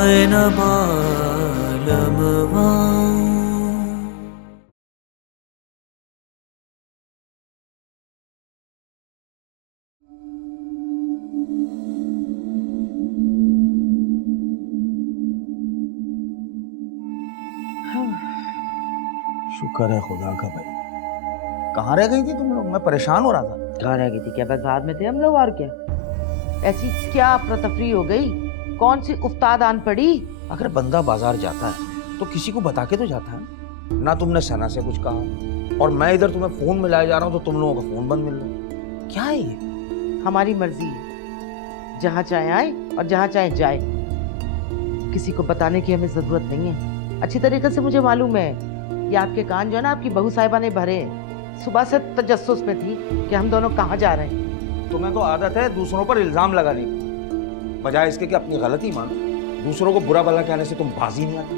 आए न मालमवा। शुक्र है खुदा का भाई। कहाँ रह गई थी तुम लोग? मैं परेशान हो रहा था। कहाँ रह गई थी? क्या बाजार में थे हम लोग और क्या? ऐसी क्या अफरा तफरी हो गई? कौन सी उफ्ताद आन पड़ी? अगर बंदा बाजार जाता है तो किसी को बता के तो जाता है ना। तुमने सना से कुछ कहा और मैं इधर तुम्हें फोन मिलाए जा रहा हूँ तो तुम लोगों का फोन बंद मिल रहा है। क्या है ये? हमारी मर्जी है, जहाँ चाहे आए और जहाँ चाहे जाए। किसी को बताने की हमें जरूरत नहीं है। अच्छी तरीके से मुझे मालूम है ये आपके कान जो है ना आपकी बहू साहिबा ने भरे हैं। सुबह से तजस्सुस में थी कि हम दोनों कहाँ जा रहे हैं। तुम्हें तो आदत है दूसरों पर इल्जाम लगाने की, बजाय इसके कि अपनी गलती मानो। दूसरों को बुरा भला कहने से तुम बाजी नहीं आती।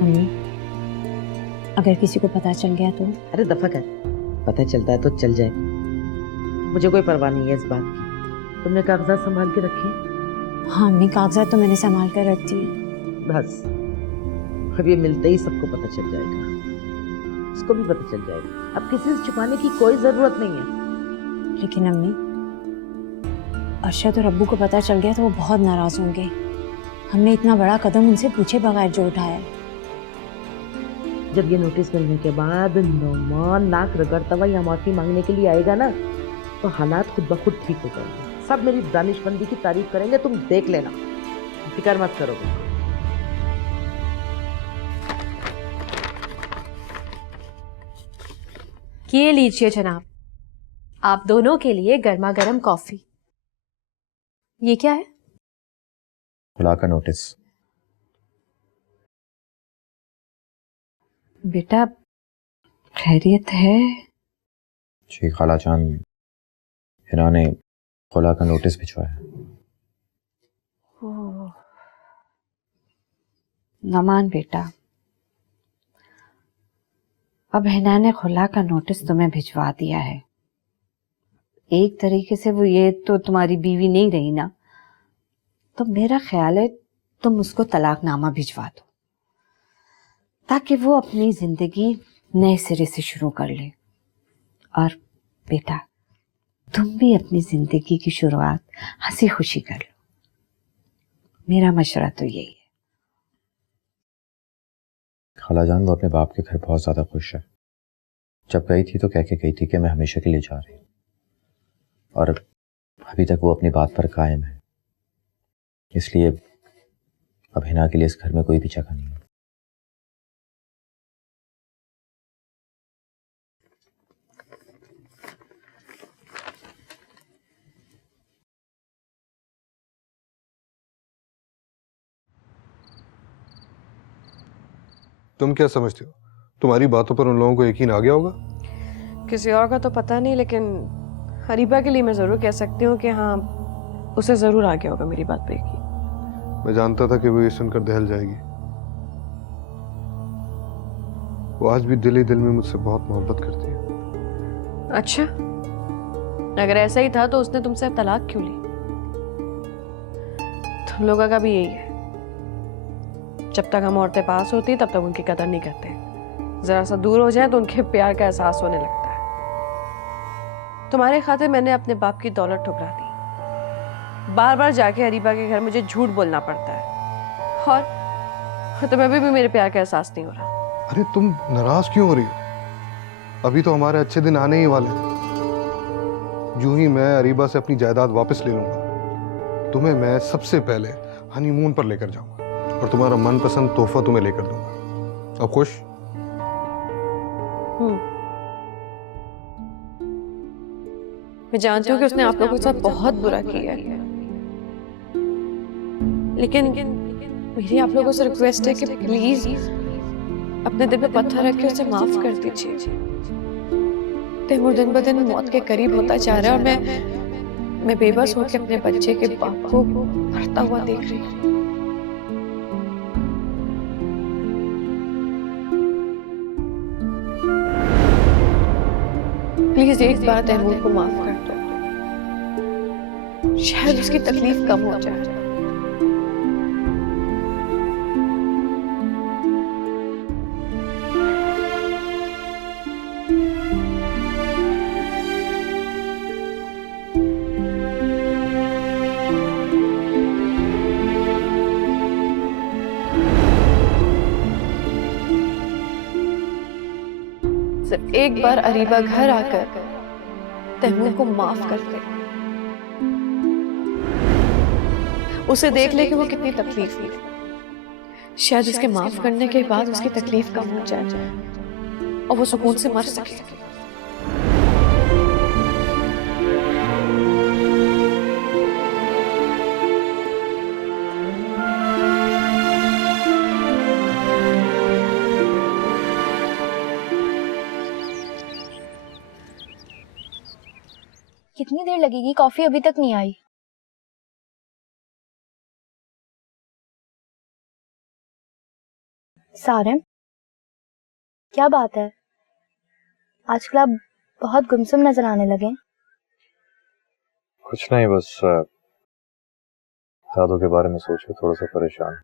मम्मी, अगर किसी को पता चल गया तो? अरे दफा कर, पता चलता है तो चल जाए, मुझे कोई परवाह नहीं है इस बात की। तुमने कागजात संभाल के रखे? हाँ मम्मी, कागजात तो मैंने संभाल कर रखती है। बस अब ये मिलते ही सबको पता चल जाएगा, इसको भी पता चल जाएगा। अब किसी से छुपाने की कोई जरूरत नहीं है। लेकिन अम्मी, अरशद और अब्बू को पता चल गया तो वो बहुत नाराज होंगे। हमने इतना बड़ा कदम उनसे पूछे बगैर जो उठाया। जब ये नोटिस मिलने के बाद नौमान नाक रगड़ता हुआ या माफी मांगने के लिए आएगा ना तो हालात खुद ब खुद ठीक हो जाएंगे। सब मेरी दानिशमंदी की तारीफ करेंगे, तुम देख लेना, फिक्र मत करोगे। ये लीजिए जनाब, आप दोनों के लिए गर्मा गर्म कॉफी। ये क्या है? खुला का नोटिस। बेटा खैरियत है? जी खाला जान, इन्होंने खुला का नोटिस भिजवाया है। नमान बेटा, अब हिना ने खुला का नोटिस तुम्हें भिजवा दिया है। एक तरीके से वो ये तो तुम्हारी बीवी नहीं रही ना, तो मेरा ख्याल है तुम उसको तलाकनामा भिजवा दो ताकि वो अपनी जिंदगी नए सिरे से शुरू कर ले। और बेटा तुम भी अपनी जिंदगी की शुरुआत हंसी खुशी कर लो। मेरा मशवरा तो यही है। खाला जान वो अपने बाप के घर बहुत ज्यादा खुश है। जब गई थी तो कह के गई थी कि मैं हमेशा के लिए जा रही हूँ, और अभी तक वो अपनी बात पर कायम है। इसलिए अब हिना के लिए इस घर में कोई भी जगह नहीं है। तुम क्या समझते हो? तुम्हारी बातों पर उन लोगों को यकीन आ गया होगा? किसी और का तो पता नहीं, लेकिन हरीबा के लिए मैं जरूर कह सकती हूँ कि हाँ, उसे जरूर आ गया होगा मेरी बात पे यकीन। मैं जानता था कि वो ये सुनकर दहल जाएगी। वो आज भी दिल ही दिल में मुझसे बहुत मोहब्बत करती है। अच्छा, अगर ऐसा ही था तो उसने तुमसे तलाक क्यों ली? तुम लोगों का भी यही है, जब तक हम औरतें पास होती तब तक उनकी कदर नहीं करते। जरा सा दूर हो जाए तो उनके प्यार का एहसास होने लगता है। तुम्हारे खातिर मैंने अपने बाप की दौलत ठुकरा दी। बार बार जाके हरीबा के घर मुझे झूठ बोलना पड़ता है, और तुम्हें अभी भी मेरे प्यार का एहसास नहीं हो रहा। अरे तुम नाराज क्यों हो रही हो? अभी तो हमारे अच्छे दिन आने ही वाले हैं। यूं ही मैं अरीबा से अपनी जायदाद वापस ले लूंगा। तुम्हें मैं सबसे पहले हनीमून पर लेकर जाऊंगा और तुम्हारा मनपसंद तोहफा तुम्हें लेकर दूंगा। अब खुश? मैं जानती हूँ कि उसने आप लोगों के साथ बहुत बुरा किया है, लेकिन मेरी आप लोगों से रिक्वेस्ट है कि प्लीज अपने दिल पे पत्थर रख के उसे माफ कर दीजिए। तैमूर दिन ब दिन मौत के करीब होता जा रहा है और मैं बेबस होकर अपने बच्चे के बाप को मरता हुआ देख रही हूँ। प्लीज एक बार तैमूर को माफ कर दो। शायद उसकी तकलीफ कम हो जाए। सिर्फ एक बार अरीबा घर आकर तैमूर को माफ कर दे, उसे देख ले कि वो कितनी तकलीफ में है। शायद उसके माफ करने के बाद उसकी तकलीफ कम हो जाए और वो सुकून से मर सके। कितनी देर लगेगी? कॉफी अभी तक नहीं आई। सारिम, क्या बात है? आजकल आप बहुत गुमसुम नजर आने लगे। कुछ नहीं, बस दादू के बारे में सोच के थोड़ा सा परेशान।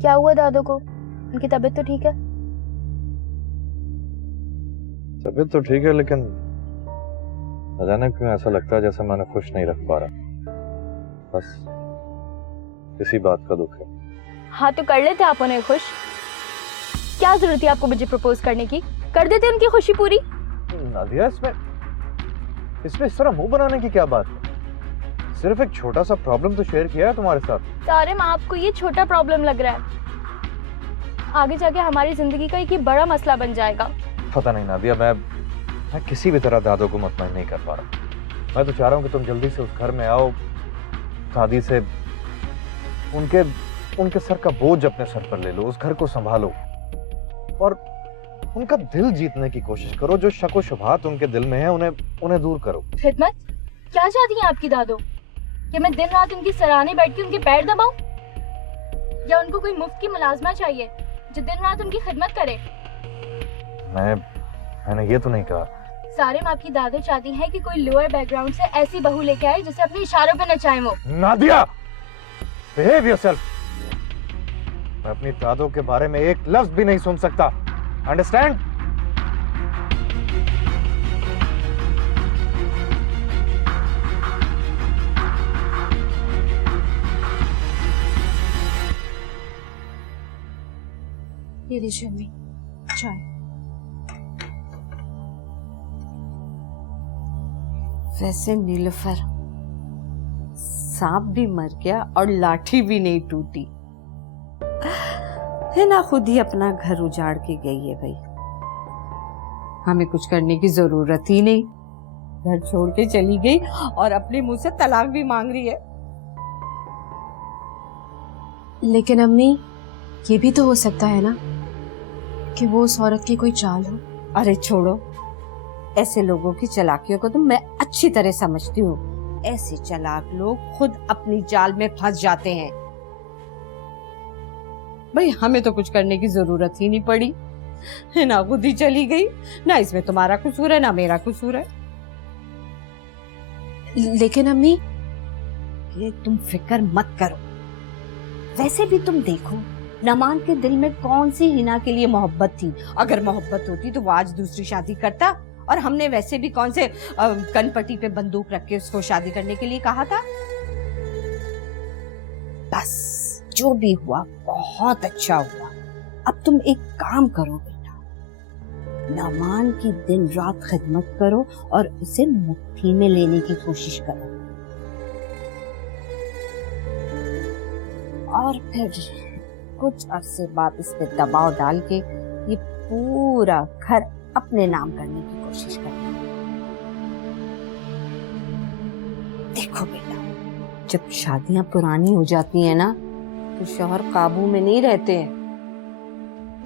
क्या हुआ दादू को? उनकी तबीयत तो ठीक है? तबीयत तो ठीक है, लेकिन न जाने क्यों ऐसा लगता है जैसे मैं उन्हें खुश नहीं रख पा रहा। बस इसी बात का दुख है। हाँ तो कर लेते आप उन्हें खुश। क्या जरूरत थी आपको मुझे प्रपोज करने की? कर देते उनकी खुशी पूरी। नादिया, इसमें इस तरह मुंह बनाने की क्या बात है? सिर्फ एक छोटा सा प्रॉब्लम तो शेयर किया है तुम्हारे साथ। सारिम, आपको ये छोटा प्रॉब्लम लग रहा है, आगे जाके हमारी जिंदगी का एक ही बड़ा मसला बन जाएगा। पता नहीं नादिया, मैं किसी भी तरह दादू को मुतमईन नहीं कर पा रहा। मैं तो चाह रहा हूँ कि तुम जल्दी से उस घर में आओ, दादी से उनके सर का बोझ अपने सर पर ले लो, उस घर को संभालो और उनका दिल जीतने की कोशिश करो। जो शक व शुबहात उनके दिल में है उन्हें दूर करो। खिदमत क्या चाहती हैं आपकी दादो? कि मैं दिन रात उनकी सराहने बैठ के उनके पैर दबाऊं? या उनको कोई मुफ्त की मुलाजमा चाहिए जो दिन रात उनकी खिदमत करे? मैंने ये तो नहीं कहा। सारिम, आपकी दादो चाहती है कि कोई लोअर बैकग्राउंड से ऐसी बहू लेके आए जिसे अपने इशारों पे नचाए वो। Nadia, behave yourself. मैं अपनी दादो के बारे में एक लफ्ज भी नहीं सुन सकता, अंडरस्टैंड? ये लीजिए अम्मी, चाय। वैसे नीलुफर, सांप भी मर गया और लाठी भी नहीं टूटी है ना। खुद ही अपना घर उजाड़ के गई है भाई, हमें कुछ करने की जरूरत ही नहीं। घर छोड़ के चली गई और अपने मुंह से तलाक भी मांग रही है। लेकिन अम्मी, ये भी तो हो सकता है ना कि वो उस औरत की कोई चाल हो। अरे छोड़ो, ऐसे लोगों की चालाकियों को तो मैं अच्छी तरह समझती हूँ। ऐसे चालाक लोग खुद अपनी जाल में फंस जाते हैं। भाई हमें तो कुछ करने की जरूरत ही नहीं पड़ी है ना, खुद ही चली गई। ना इसमें तुम्हारा कसूर है ना मेरा कसूर है। लेकिन अम्मी, ये तुम फिक्र मत करो। वैसे भी तुम देखो, नमान के दिल में कौन सी हिना के लिए मोहब्बत थी। अगर मोहब्बत होती तो वो आज दूसरी शादी करता, और हमने वैसे भी कौन से कनपट्टी पे बंदूक रख के उसको शादी करने के लिए कहा था। बस जो भी हुआ बहुत अच्छा हुआ। अब तुम एक काम करो बेटा, नमान की दिन रात खिदमत करो और उसे मुट्ठी में लेने की कोशिश करो, और फिर कुछ अरसे बाद इस पे दबाव डाल के ये पूरा घर अपने नाम करने की कोशिश करना। देखो बेटा, जब शादियां पुरानी हो जाती हैं ना तो शौहर काबू में नहीं रहते हैं।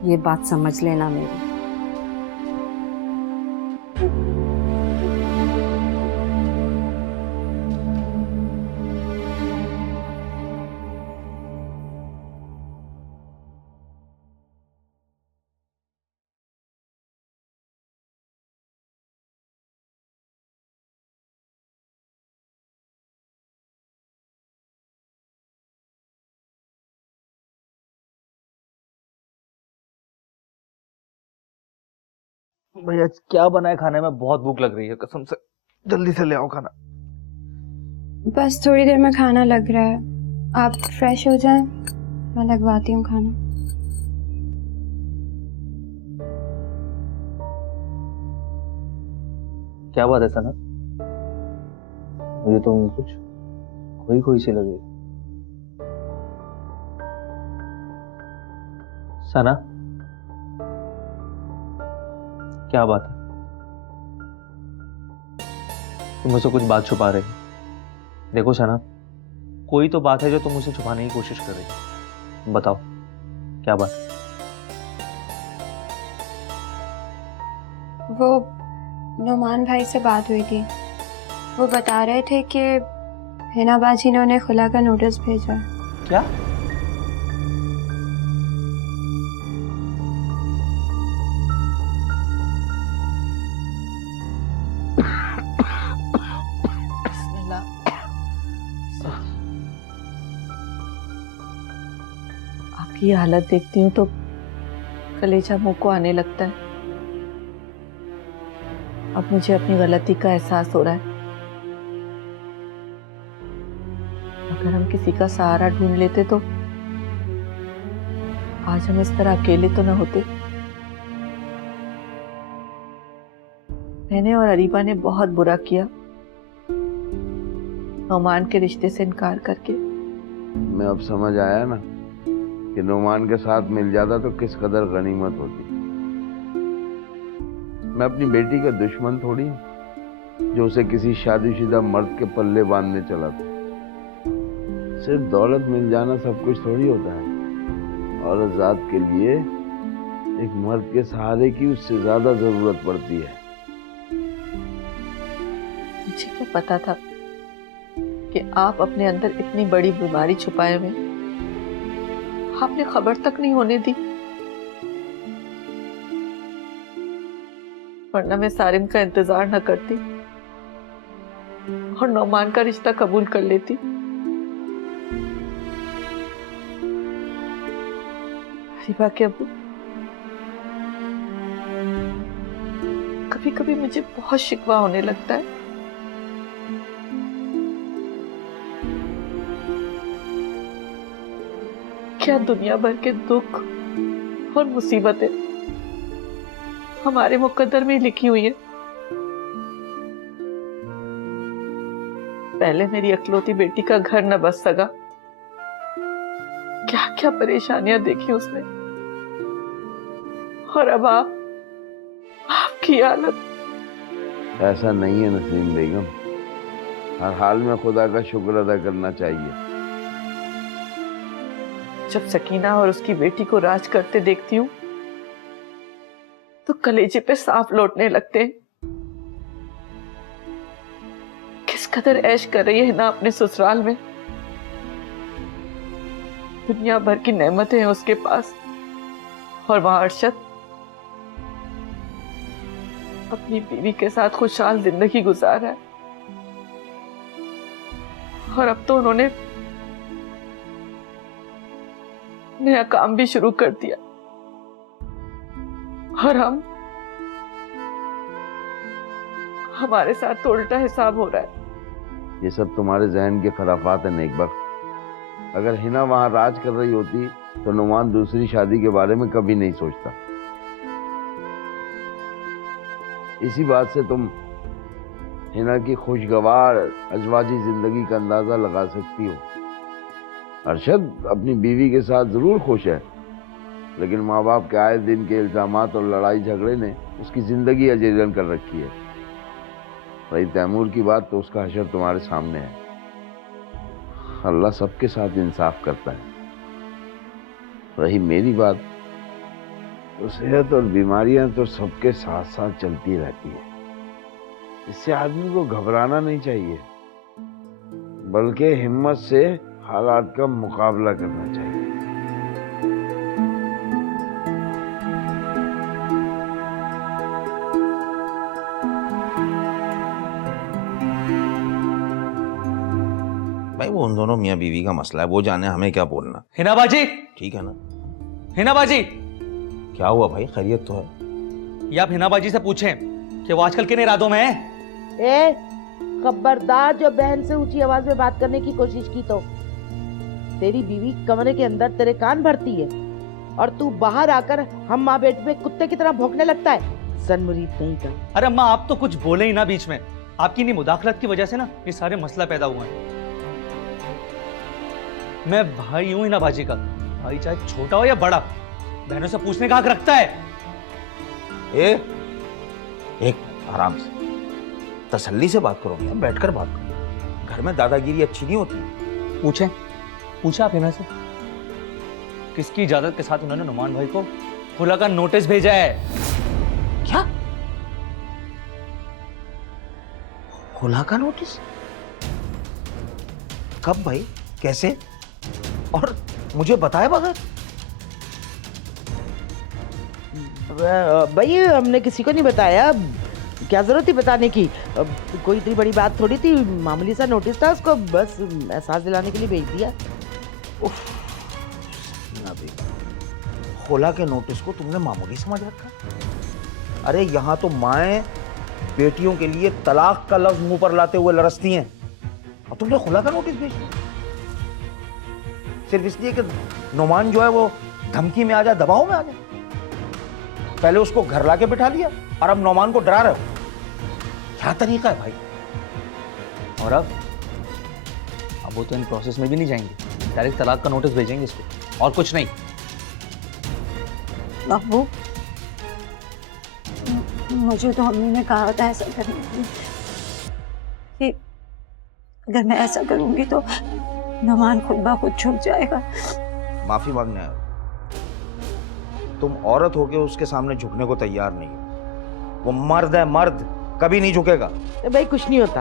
ये बात समझ लेना मेरी। भैया क्या बना है खाने में? बहुत भूख लग रही है कसम से, जल्दी से ले आओ खाना। बस थोड़ी देर में खाना लग रहा है, आप फ्रेश हो जाएं, मैं लगवाती हूँ खाना। क्या बात है सना, मुझे तो कुछ खोई खोई सी लगी। सना क्या बात है, तुम मुझसे कुछ बात छुपा रहे हो? देखो सना, कोई तो बात है जो तुम मुझसे छुपाने की कोशिश कर रही हो, बताओ क्या बात? वो नुमान भाई से बात हुई थी, वो बता रहे थे कि हिना बाजी ने उन्हें खुला का नोटिस भेजा है। क्या? आपकी ये हालत देखती हूँ तो कलेजा मुंह को आने लगता है। अब मुझे अपनी गलती का एहसास हो रहा है। अगर हम किसी का सहारा ढूंढ लेते तो आज हम इस तरह अकेले तो ना होते। मैंने और अरीबा ने बहुत बुरा किया नुमान के रिश्ते से इनकार करके। मैं अब समझ आया ना कि नुमान के साथ मिल जाता तो किस कदर गनीमत होती। मैं अपनी बेटी का दुश्मन थोड़ी हूं जो उसे किसी शादीशुदा मर्द के पल्ले बांधने चला था। सिर्फ दौलत मिल जाना सब कुछ थोड़ी होता है। औरत जात के लिए एक मर्द के सहारे की उससे ज्यादा जरूरत पड़ती है। मुझे क्या पता था कि आप अपने अंदर इतनी बड़ी बीमारी छुपाए हुए, आपने खबर तक नहीं होने दी, वरना मैं सारिम का इंतजार न करती और नौमान का रिश्ता कबूल कर लेती। अरीबा के अब्बू, कभी कभी मुझे बहुत शिकवा होने लगता है। क्या दुनिया भर के दुख और मुसीबतें हमारे मुकद्दर में लिखी हुई है। पहले मेरी अकलौती बेटी का घर न बस सका, क्या क्या परेशानियां देखी उसने, और अब आपकी हालत। ऐसा नहीं है नसीम बेगम, हर हाल में खुदा का शुक्र अदा करना चाहिए। जब सकीना और उसकी बेटी को राज करते देखती हूँ तो कलेजे पे सांप लौटने लगते हैं। किस कदर ऐश कर रही है ना अपने ससुराल में। दुनिया भर की नेमतें हैं उसके पास, और वहां अरशद अपनी बीवी के साथ खुशहाल जिंदगी गुजार रहा है। और अब तो उन्होंने नया काम भी शुरू कर दिया, और हमारे साथ तो उल्टा हिसाब हो रहा है। ये सब तुम्हारे जहन के खराफात है नेकबख्त। अगर हिना वहां राज कर रही होती तो नुमान दूसरी शादी के बारे में कभी नहीं सोचता। इसी बात से तुम हिना की खुशगवार अजवाजी जिंदगी का अंदाजा लगा सकती हो। अरशद अपनी बीवी के साथ जरूर खुश है, लेकिन माँ बाप के आए दिन के इल्जामात और लड़ाई झगड़े ने उसकी जिंदगी अजीरन कर रखी है। रही तैमूर की बात तो उसका हशर तुम्हारे सामने है। अल्लाह सबके साथ इंसाफ करता है। रही मेरी बात, तो सेहत और बीमारियां तो सबके साथ साथ चलती रहती है। इससे आदमी को घबराना नहीं चाहिए, बल्कि हिम्मत से हालात का मुकाबला करना चाहिए। भाई वो उन दोनों मियाँ बीवी का मसला है, वो जाने, हमें क्या बोलना। हिना बाजी, ठीक है ना? हिना बाजी, क्या हुआ भाई, खैरियत तो है? या आप हिना बाजी से पूछें कि वो आजकल किन इरादों में है। ए, खबरदार जो बहन से ऊंची आवाज में बात करने की कोशिश की तो तेरी बीवी कमरे के अंदर तेरे कान भरती है और तू बाहर आकर हम माँ बेटे पे कुत्ते की तरह भौंकने लगता है। सनमुरीद नहीं का। अरे अम्मा आप तो कुछ बोले ही ना बीच में, आपकी नहीं मुदाखलत की वजह से ना ये सारे मसला पैदा हुआ है। मैं भाई हूं हिना बाजी का, भाई चाहे छोटा हो या बड़ा, बहनों से पूछने का हक रखता है। एक आराम से तसल्ली से बात करो, बैठकर बात करो। घर में दादागिरी अच्छी नहीं होती। पूछा आप हिना से किसकी इजाजत के साथ उन्होंने नुमान भाई को खुला का नोटिस भेजा है। क्या खुला का नोटिस? कब भाई, कैसे और मुझे बताए बगैर? भाई हमने किसी को नहीं बताया, क्या जरूरत थी बताने की। कोई इतनी बड़ी बात थोड़ी थी, मामूली सा नोटिस था, उसको बस एहसास दिलाने के लिए भेज दिया। खुला के नोटिस को तुमने मामूली समझ रखा? अरे यहाँ तो माएं बेटियों के लिए तलाक का लफ्ज मुंह पर लाते हुए लरसती हैं और तुमने खुला का नोटिस भेज दिया सिर्फ इसलिए कि नुमान जो है वो धमकी में आ जाए, दबाव में आ जाए। पहले उसको घर लाके बिठा लिया और अब नुमान को डरा रहे हो। क्या तरीका है भाई? और अब वो तो इन प्रोसेस में भी नहीं जाएंगे, डायरेक्ट तलाक का नोटिस भेजेंगे इसको, और कुछ नहीं। बाबू, मुझे तो अम्मी ने कहा था ऐसा करने के लिए, कि अगर मैं ऐसा करूंगी तो नुमान खुद ब खुद छुप जाएगा। माफी मांगने आए हो? तुम औरत होके उसके सामने झुकने को तैयार नहीं हो। वो मर्द है, मर्द कभी नहीं झुकेगा। भाई कुछ नहीं होता,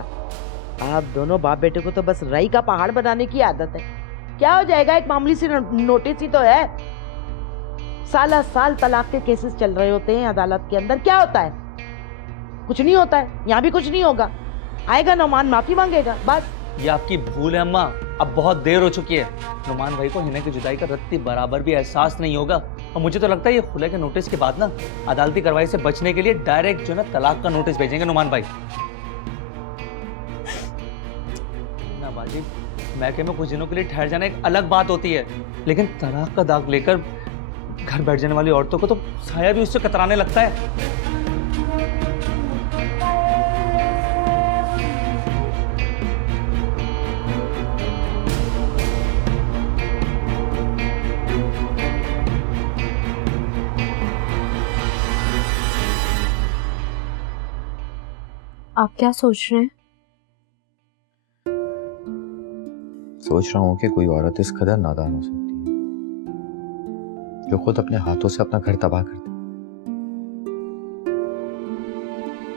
आप दोनों बाप बेटे को तो बस राई का पहाड़ बनाने की आदत है। क्या हो जाएगा, एक मामूली सी नोटिस ही तो है। साल तलाक के केसेस चल रहे होते हैं अदालत के अंदर, क्या होता है? कुछ नहीं होता है, यहाँ भी कुछ नहीं होगा। आएगा नुमान, माफी मांगेगा, बस। ये आपकी भूल है अम्मा, अब बहुत देर हो चुकी है। नुमान भाई को हिना की जुदाई का रत्ती बराबर भी एहसास नहीं होगा, और मुझे तो लगता है ये खुले के नोटिस के बाद ना अदालती कार्रवाई से बचने के लिए डायरेक्ट जो ना तलाक का नोटिस भेजेंगे नुमान भाई। ना बाजी, मैके में कुछ दिनों के लिए ठहर जाना एक अलग बात होती है, लेकिन तलाक का दाग लेकर घर बैठ जाने वाली औरतों को तो साया भी उससे कतराने लगता है। आप क्या सोच रहे हैं? सोच रहा हूँ कि कोई औरत इस कदर नादान हो सकती है जो खुद अपने हाथों से अपना घर तबाह कर दे।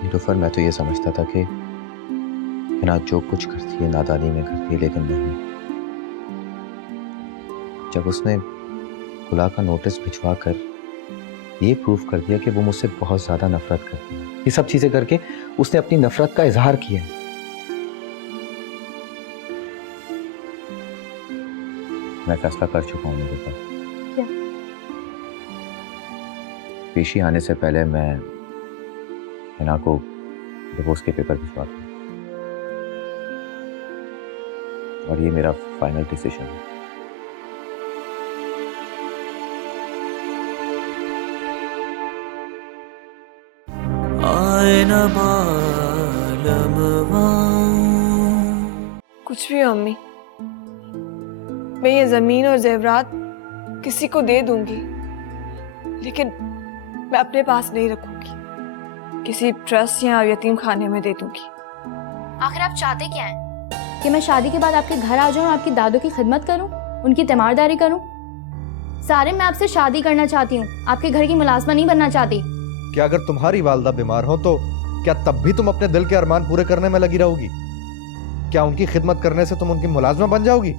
नीलूफर, मैं तो ये समझता था कि हिना जो कुछ करती है नादानी में करती है, लेकिन नहीं। जब उसने खुला का नोटिस भिजवा कर ये प्रूफ कर दिया कि वो मुझसे बहुत ज्यादा नफरत करती है, ये सब चीजें करके उसने अपनी नफरत का इजहार किया। मैं फैसला कर चुका हूँ मेरे पास। क्या? पेशी आने से पहले मैं हिना को डिवोर्स के पेपर भिजवा दूँ, और ये मेरा फाइनल डिसीजन है। कुछ भी हो अम्मी, मैं ये जमीन और जेवरात किसी को दे दूंगी, लेकिन मैं अपने पास नहीं रखूंगी, किसी ट्रस्ट या यतीम खाने में दे दूंगी। आखिर आप चाहते क्या हैं? कि मैं शादी के बाद आपके घर आ जाऊं, आपकी दादों की खिदमत करूं, उनकी तीमारदारी करूं? सारे मैं आपसे शादी करना चाहती हूं, आपके घर की मुलाजमा नहीं बनना चाहती। क्या अगर तुम्हारी वालदा बीमार हो तो क्या तब भी तुम अपने दिल के अरमान पूरे करने में लगी रहोगी? क्या उनकी खिदमत करने से तुम उनकी मुलाजमा बन जाओगी?